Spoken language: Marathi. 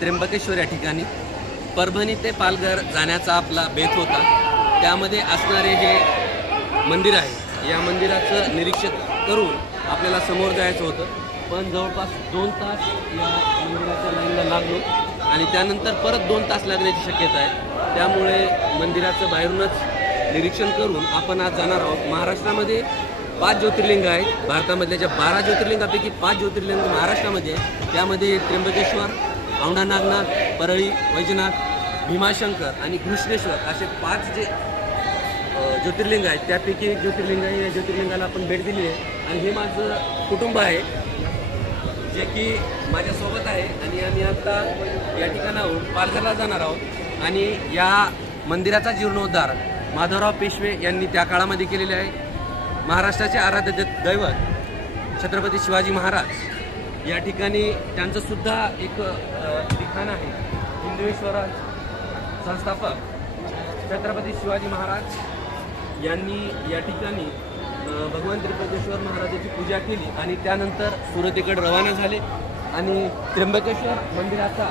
त्र्यंबकेश्वर या ठिकाणी परभणी ते पालघर जाण्याचा आपला बेत होता। त्यामध्ये असणारे जे मंदिर आहे या मंदिराचं निरीक्षण करून आपल्याला समोर जायचं होतं, पण जवळपास 2 तास या मंदिराच्या लाईनला लागलो आणि त्यानंतर परत 2 तास लागण्याची शक्यता आहे। त्यामुळे मंदिराचं बाहेरूनच निरीक्षण करून आपण आज जाणार आहोत। महाराष्ट्रामध्ये 5 ज्योतिर्लिंग आहेत। भारतामधल्या ज्या 12 ज्योतिर्लिंगापैकी 5 ज्योतिर्लिंग महाराष्ट्रामध्ये आहे। त्यामध्ये त्र्यंबकेश्वर, औंढा नागनाथ, परळी वैजनाथ, भीमाशंकर आणि घृष्णेश्वर असे 5 जे ज्योतिर्लिंग आहेत त्यापैकी एक ज्योतिर्लिंग आहे। या ज्योतिर्लिंगाला आपण भेट दिली आहे आणि हे माझं कुटुंब आहे जे की माझ्यासोबत आहे आणि आम्ही आता या ठिकाणाहून पालघरला जाणार आहोत। आणि या मंदिराचा जीर्णोद्धार माधवराव पेशवे यांनी त्या काळामध्ये केलेले आहे। महाराष्ट्राचे आराध्य दैवत छत्रपती शिवाजी महाराज या ठिकाणी त्यांचं सुद्धा एक ठिकाण आहे। हिंदवी स्वराज संस्थापक छत्रपती शिवाजी महाराज यांनी या ठिकाणी भगवान त्र्यंबकेश्वर महाराजाची पूजा केली आणि त्यानंतर सुरतेकडे रवाना झाले आणि त्र्यंबकेश्वर मंदिराचा